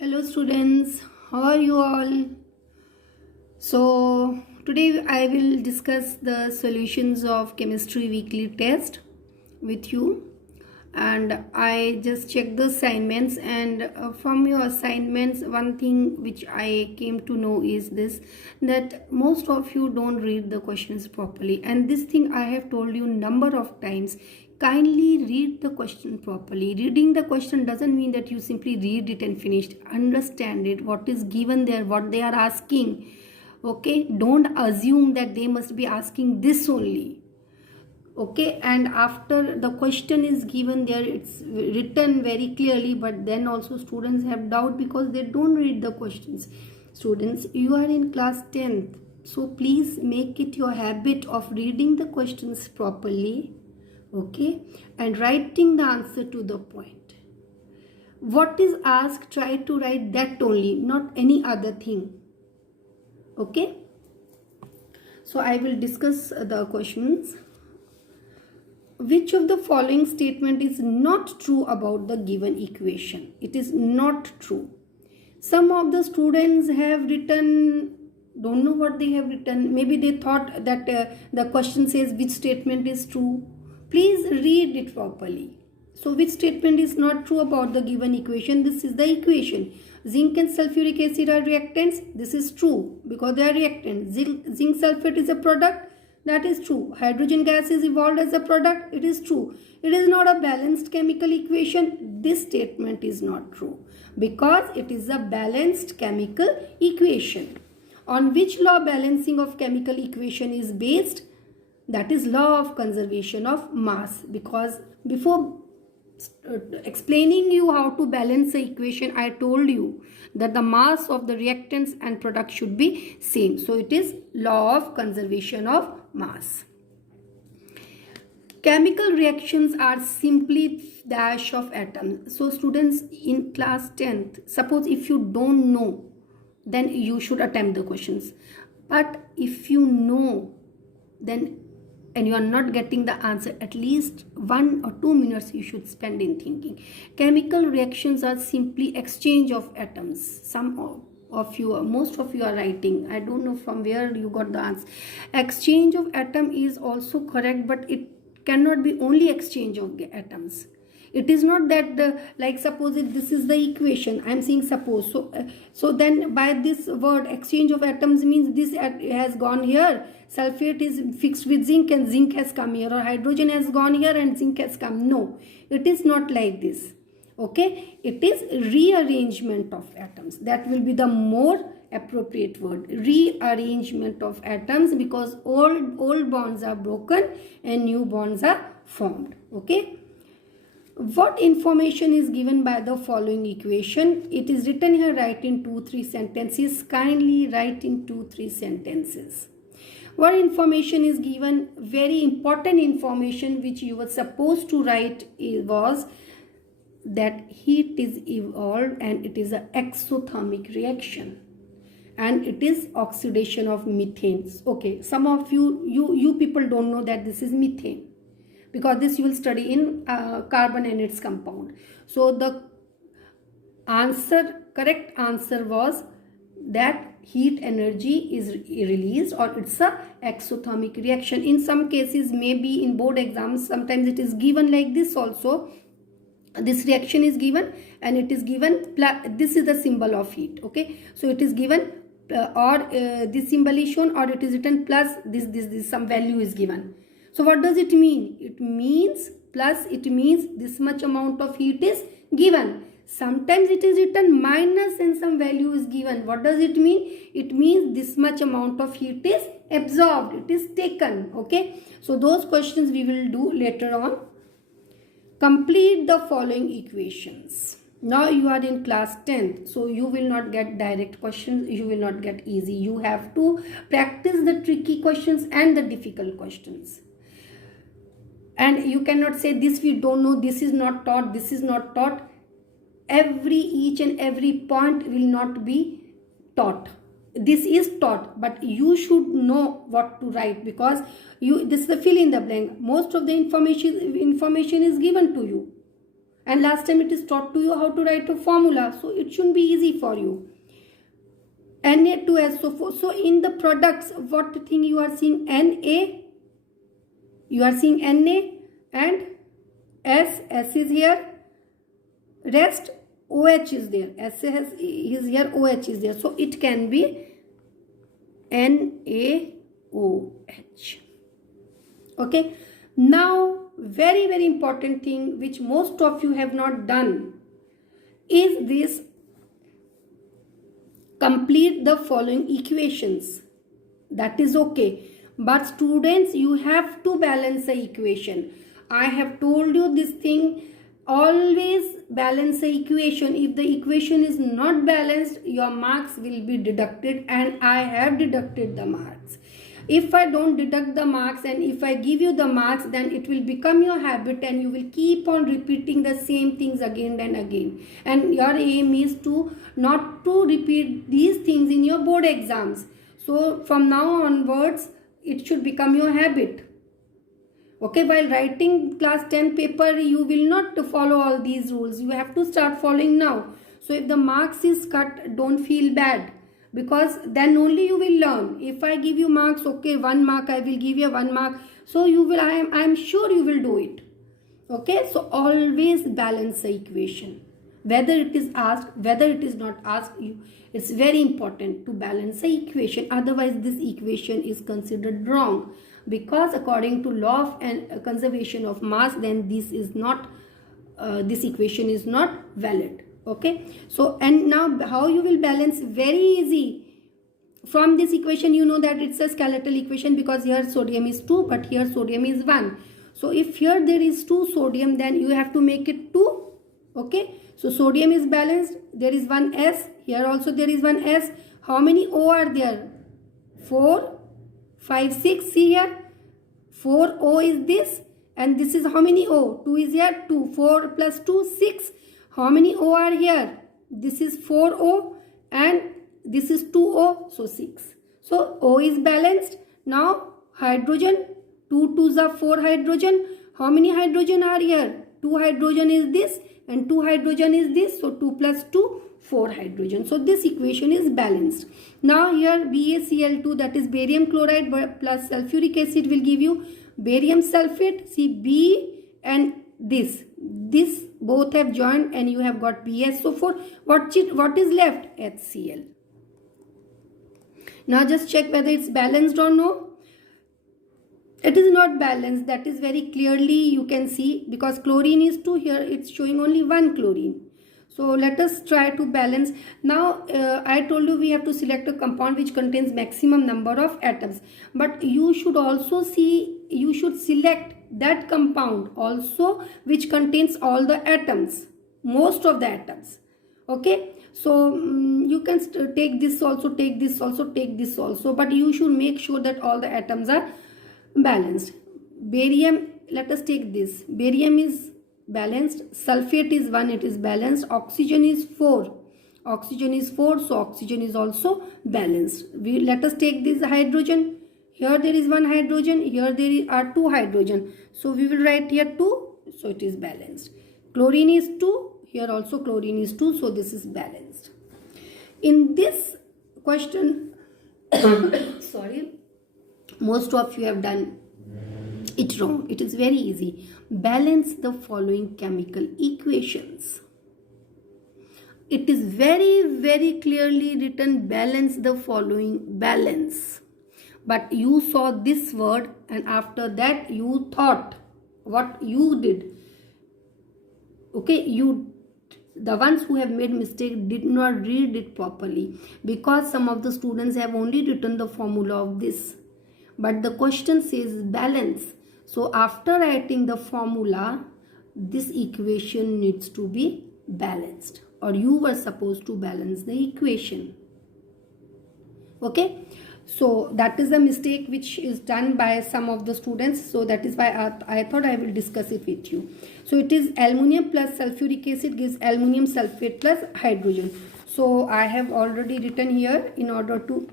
Hello students, how are you all? So today I will discuss the solutions of chemistry weekly test with you, and I just checked the assignments, and from your assignments one thing which I came to know is this, that most of you don't read the questions properly, and this thing I have told you number of times. Kindly read the question properly. Reading the question doesn't mean that you simply read it and finished. Understand it, what is given there, what they are asking. Okay, don't assume that they must be asking this only. Okay, and after the question is given there, it's written very clearly, but then also students have doubt because they don't read the questions. Students, you are in class 10th, so please make it your habit of reading the questions properly, okay, and writing the answer to the point. What is asked, try to write that only, not any other thing. Okay, so I will discuss the questions. Which of the following statement is not true about the given equation? It is not true. Some of the students have written, don't know what they have written. Maybe they thought that the question says which statement is true. Please read it properly. So which statement is not true about the given equation? This is the equation. Zinc and sulfuric acid are reactants. This is true because they are reactants. Zinc sulfate is a product. That is true. Hydrogen gas is evolved as a product. It is true. It is not a balanced chemical equation. This statement is not true because it is a balanced chemical equation. On which law balancing of chemical equation is based? That is law of conservation of mass, because before explaining you how to balance the equation, I told you that the mass of the reactants and product should be same. So it is law of conservation of mass. Chemical reactions are simply dash of atoms. So students in class 10th, suppose if you don't know, then you should attempt the questions. But if you know, then and you are not getting the answer, at least 1 or 2 minutes you should spend in thinking. Chemical reactions are simply exchange of atoms. Some of you, most of you are writing, I don't know from where you got the answer. Exchange of atom is also correct, but it cannot be only exchange of atoms. It is not that like suppose if this is the equation, I am saying suppose, so then by this word exchange of atoms means this has gone here, sulfate is fixed with zinc and zinc has come here, or hydrogen has gone here and zinc has come. No, it is not like this. Okay, it is rearrangement of atoms. That will be the more appropriate word, rearrangement of atoms, because old bonds are broken and new bonds are formed. Okay, what information is given by the following equation? It is written here, write in 2-3 sentences. Kindly write in 2-3 sentences. What information is given? Very important information which you were supposed to write was that heat is evolved and it is an exothermic reaction and it is oxidation of methane. Okay, some of you people don't know that this is methane, because this you will study in carbon and its compound. So the correct answer was that heat energy is released, or it's a exothermic reaction. In some cases, maybe in board exams, sometimes it is given like this also. This reaction is given and it is given, this is the symbol of heat. Okay, so it is given or this symbol is shown, or it is written plus this some value is given. So what does it mean? It means plus, it means this much amount of heat is given. Sometimes it is written minus and some value is given. What does it mean? It means this much amount of heat is absorbed, it is taken. Okay, so those questions we will do later on. Complete the following equations. Now you are in class 10th, so you will not get direct questions, you will not get easy. You have to practice the tricky questions and the difficult questions. And you cannot say this we don't know, this is not taught, this is not taught. Each and every point will not be taught. This is taught, but you should know what to write, because this is the fill in the blank. Most of the information is given to you and last time it is taught to you how to write a formula, so it should be easy for you. Na2SO4. So in the products, what thing you are seeing? Na, you are seeing Na, and S is here, rest OH is there, S is here, OH is there, so it can be NaOH. Okay, now very, very important thing which most of you have not done is this: complete the following equations. That is okay, but students, you have to balance the equation. I have told you this thing, always balance the equation. If the equation is not balanced, your marks will be deducted, and I have deducted the marks. If I don't deduct the marks and if I give you the marks, then it will become your habit and you will keep on repeating the same things again and again. And your aim is to not to repeat these things in your board exams. So from now onwards, it should become your habit. Okay, while writing class 10 paper, you will not follow all these rules. You have to start following now. So if the marks is cut, don't feel bad, because then only you will learn. If I give you marks, okay, 1 mark, I will give you 1 mark. So you will, I am sure you will do it. Okay, so always balance the equation. Whether it is asked, whether it is not asked, it's very important to balance the equation. Otherwise, this equation is considered wrong, because according to law of and conservation of mass, then this is not, this equation is not valid. Okay, so and now how you will balance? Very easy. From this equation, you know that it's a skeletal equation, because here sodium is 2, but here sodium is 1. So if here there is 2 sodium, then you have to make it 2. Okay, so sodium is balanced. There is 1 S. Here also there is 1 S. How many O are there? 4, 5, 6. See here, 4 O is this, and this is how many O? 2 is here, 2. 4 plus 2, 6. How many O are here? This is 4O and this is 2O, so 6. So O is balanced. Now hydrogen, 2 2s are 4 hydrogen. How many hydrogen are here? 2 hydrogen is this and 2 hydrogen is this. So 2 plus 2, 4 hydrogen. So this equation is balanced. Now here BaCl2, that is barium chloride plus sulfuric acid, will give you barium sulfate. See, B and this both have joined and you have got BaSO4. What is left? HCl. Now just check whether it's balanced or no. It is not balanced. That is very clearly you can see, because chlorine is 2 here. It's showing only 1 chlorine. So let us try to balance. Now I told you we have to select a compound which contains maximum number of atoms. But you should also see, you should select that compound also which contains all the atoms, most of the atoms. Okay, so you can take this also, take this also, take this also, but you should make sure that all the atoms are balanced. Barium, let us take this. Barium is balanced. Sulfate is 1, it is balanced. Oxygen is 4. Oxygen is 4, so oxygen is also balanced. Let us take this hydrogen. Here there is 1 hydrogen, here there are 2 hydrogen. So we will write here 2, so it is balanced. Chlorine is 2, here also chlorine is 2, so this is balanced. In this question, sorry, most of you have done it wrong. It is very easy. Balance the following chemical equations. It is very, very clearly written, balance the following, balance. But you saw this word and after that you thought what you did. Okay, the ones who have made mistake did not read it properly, because some of the students have only written the formula of this. But the question says balance. So after writing the formula, this equation needs to be balanced, or you were supposed to balance the equation. Okay, so that is a mistake which is done by some of the students. So that is why I thought I will discuss it with you. So it is aluminium plus sulfuric acid gives aluminium sulfate plus hydrogen. So I have already written here in order to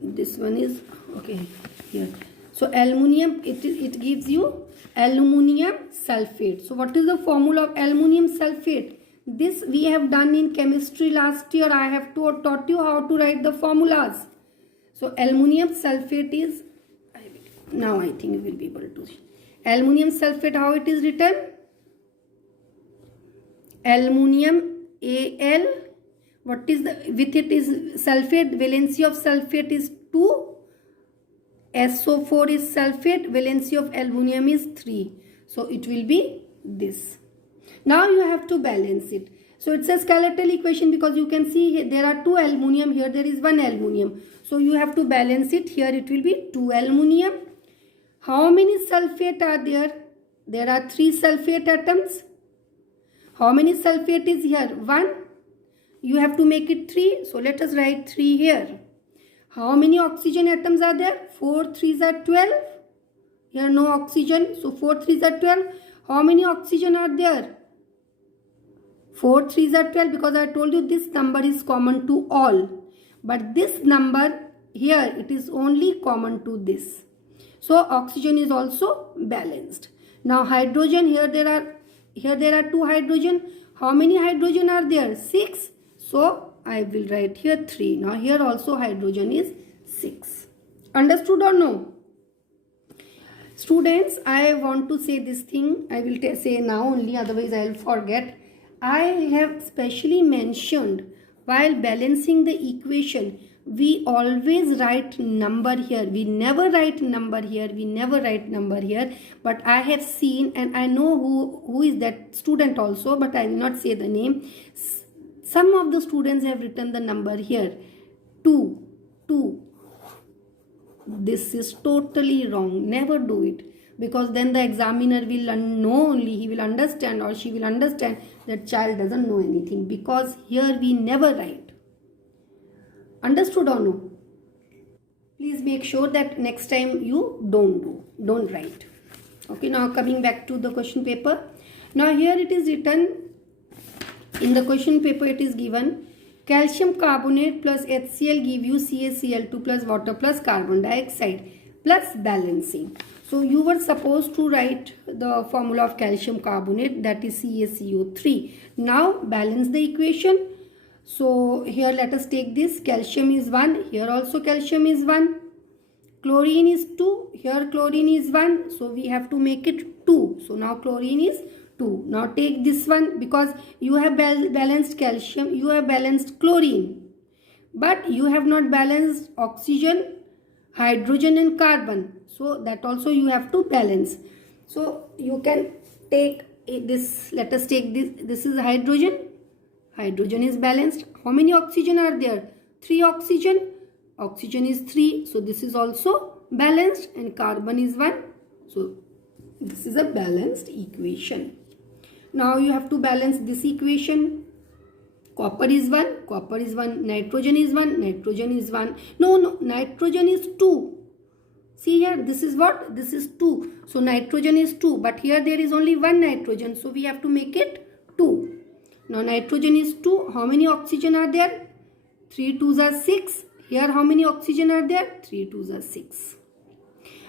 this one is okay here. So aluminium, it gives you aluminium sulfate. So what is the formula of aluminium sulfate? This we have done in chemistry last year. I have taught you how to write the formulas. So aluminium sulfate is, now I think you will be able to see. Aluminium sulfate, how it is written? Aluminium Al. What is the, with it is sulfate, valency of sulfate is 2. SO4 is sulfate, valency of aluminium is 3. So it will be this. Now you have to balance it. So it's a skeletal equation because you can see here there are 2 aluminium, here there is 1 aluminium. So you have to balance it. Here it will be 2 aluminium. How many sulfate are there? There are 3 sulfate atoms. How many sulfate is here? 1. You have to make it 3. So let us write 3 here. How many oxygen atoms are there? 4 3s are 12. Here no oxygen. So 4 3s are 12. How many oxygen are there? 4 3s are 12 because I told you this number is common to all. But this number here, it is only common to this. So oxygen is also balanced. Now hydrogen, here there are 2 hydrogen. How many hydrogen are there? 6. So I will write here 3. Now here also hydrogen is 6. Understood or no? Students, I want to say this thing. I will say now only, otherwise I will forget. I have specially mentioned while balancing the equation, we always write number here. We never write number here. We never write number here. But I have seen, and I know who is that student also, but I will not say the name. Some of the students have written the number here. 2. This is totally wrong. Never do it. Because then the examiner will know only, he will understand or she will understand that child doesn't know anything. Because here we never write. Understood or no? Please make sure that next time you don't write. Okay, now coming back to the question paper. Now here it is written, in the question paper it is given, calcium carbonate plus HCl give you CaCl2 plus water plus carbon dioxide plus balancing. So you were supposed to write the formula of calcium carbonate, that is CaCO3. Now balance the equation. So here let us take this, calcium is 1, here also calcium is 1, chlorine is 2, here chlorine is 1, so we have to make it 2. So now chlorine is 2. Now take this one, because you have balanced calcium, you have balanced chlorine, but you have not balanced oxygen, hydrogen and carbon. So that also you have to balance. So you can take this, let us take this is hydrogen. Hydrogen is balanced. How many oxygen are there? 3 oxygen. Oxygen is 3. So this is also balanced, and carbon is 1. So this is a balanced equation. Now you have to balance this equation. Copper is 1. Copper is 1. Nitrogen is 1. Nitrogen is 1. No. Nitrogen is 2. See here, this is what? This is 2. So nitrogen is 2. But here there is only 1 nitrogen. So we have to make it 2. Now nitrogen is 2. How many oxygen are there? 3 2s are 6. Here how many oxygen are there? 3 2s are 6.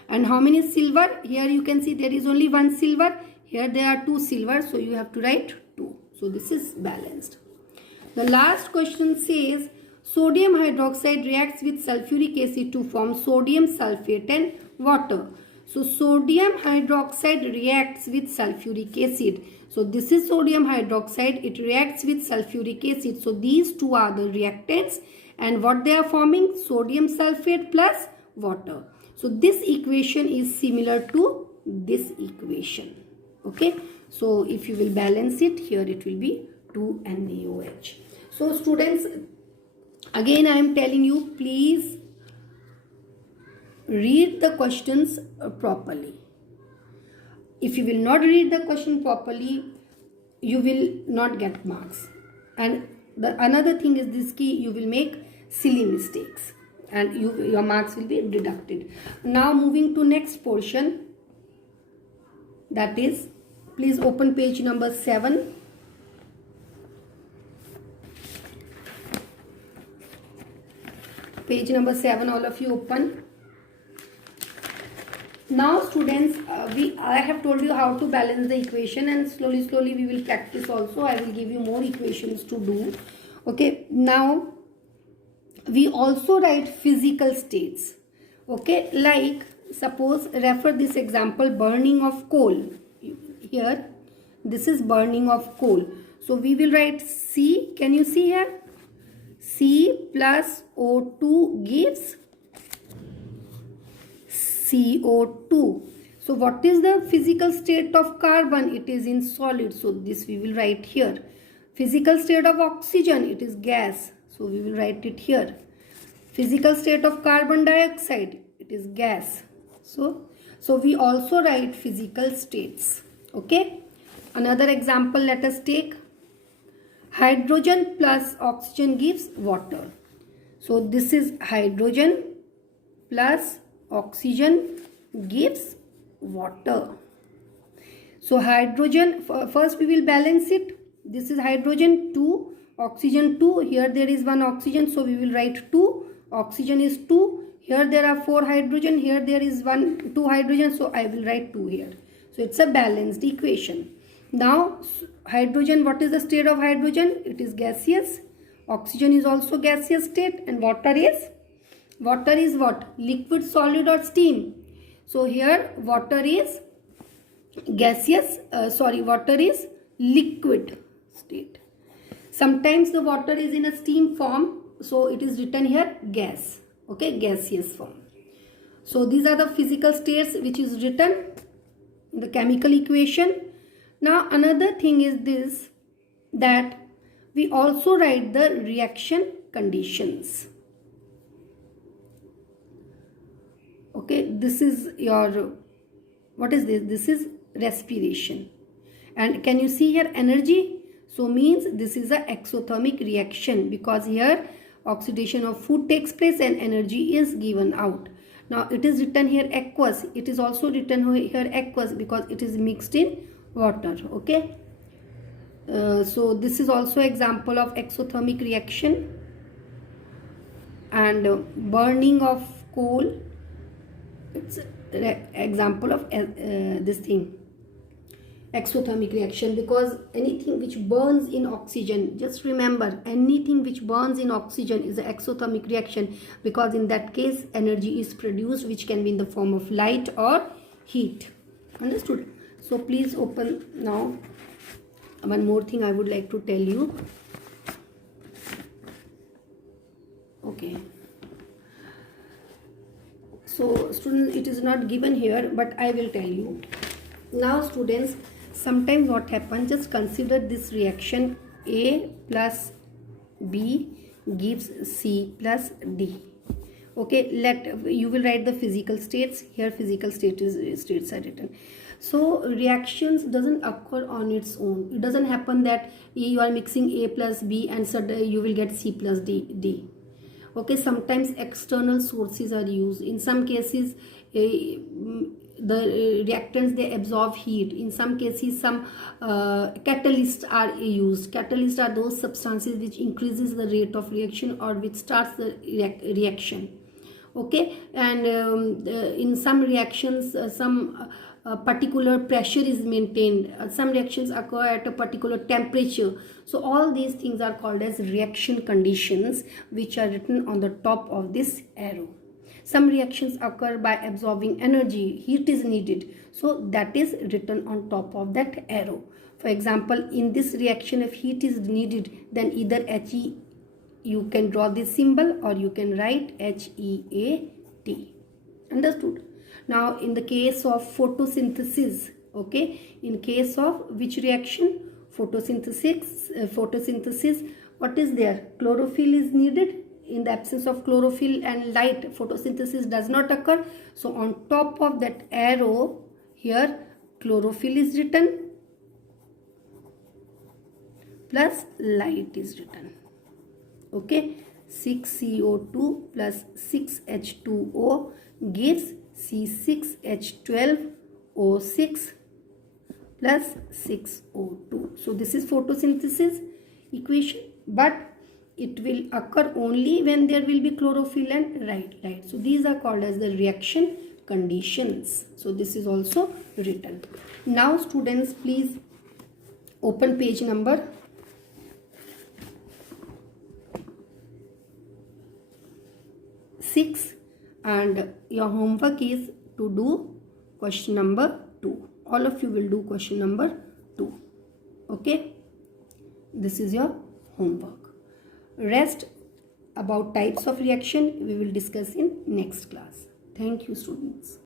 And how many silver? Here you can see there is only 1 silver. Here there are 2 silver. So you have to write 2. So this is balanced. The last question says, sodium hydroxide reacts with sulfuric acid to form sodium sulfate and water. So sodium hydroxide reacts with sulfuric acid. So this is sodium hydroxide. It reacts with sulfuric acid. So these two are the reactants. And what they are forming? Sodium sulfate plus water. So this equation is similar to this equation. Okay. So if you will balance it, here it will be 2NaOH. So students, again I am telling you, please read the questions properly. If you will not read the question properly, you will not get marks. And another thing is this key, you will make silly mistakes and your marks will be deducted. Now moving to next portion, that is, please open page number 7. Page number 7, all of you open. Now students, I have told you how to balance the equation, and slowly we will practice also. I will give you more equations to do. Okay, now we also write physical states. Okay, like suppose refer this example, burning of coal. Here this is burning of coal, so we will write C. Can you see here? C plus O2 gives CO2. So what is the physical state of carbon? It is in solid, so this we will write here. Physical state of oxygen, it is gas, so we will write it here. Physical state of carbon dioxide, it is gas. So we also write physical states. Okay, another example let us take. Hydrogen plus oxygen gives water. So this is hydrogen plus oxygen gives water. So hydrogen, first we will balance it. This is hydrogen 2, oxygen 2. Here there is one oxygen, so we will write 2. Oxygen is 2. Here there are 4 hydrogen. Here there is 2 hydrogen, so I will write 2 here. So it's a balanced equation. Now hydrogen, what is the state of hydrogen? It is gaseous. Oxygen is also gaseous state, and water is what? Liquid, solid or steam? So here water is gaseous, water is liquid state. Sometimes the water is in a steam form, so it is written here gas. Okay, gaseous form. So these are the physical states which is written in the chemical equation. Now another thing is this, that we also write the reaction conditions. Okay, this is your, what is this? This is respiration. And can you see here energy? So means this is a exothermic reaction, because here oxidation of food takes place and energy is given out. Now it is written here aqueous. It is also written here aqueous because it is mixed in water. Okay, so this is also example of exothermic reaction. And burning of coal, it's an example of this thing, exothermic reaction, because anything which burns in oxygen, just remember, anything which burns in oxygen is an exothermic reaction, because in that case energy is produced, which can be in the form of light or heat. Understood? So please open now. One more thing I would like to tell you. Okay, so students, it is not given here, but I will tell you. Now students, sometimes what happens, just consider this reaction, A plus B gives C plus D. Okay, you will write the physical states here. Physical states are written. So reactions doesn't occur on its own. It doesn't happen that you are mixing A plus B and suddenly you will get C plus D. Okay, sometimes external sources are used. In some cases the reactants, they absorb heat. In some cases some catalysts are used. Catalysts are those substances which increases the rate of reaction or which starts the reaction. Okay, and in some reactions some particular pressure is maintained. Some reactions occur at a particular temperature. So all these things are called as reaction conditions, which are written on the top of this arrow. Some reactions occur by absorbing energy, heat is needed, so that is written on top of that arrow. For example, in this reaction, if heat is needed, then either HE, you can draw this symbol, or you can write HEAT. Understood? Now in the case of photosynthesis, okay, in case of which reaction? Photosynthesis, what is there? Chlorophyll is needed. In the absence of chlorophyll and light, photosynthesis does not occur. So on top of that arrow here, chlorophyll is written plus light is written. Okay, 6CO2 plus 6H2O gives C6H12O6 plus 6O2. So this is photosynthesis equation, but it will occur only when there will be chlorophyll and light. So these are called as the reaction conditions. So this is also written. Now students, please open page number 6 and your homework is to do question number 2. All of you will do question number 2. Okay, this is your homework. Rest about types of reaction we will discuss in next class. Thank you students.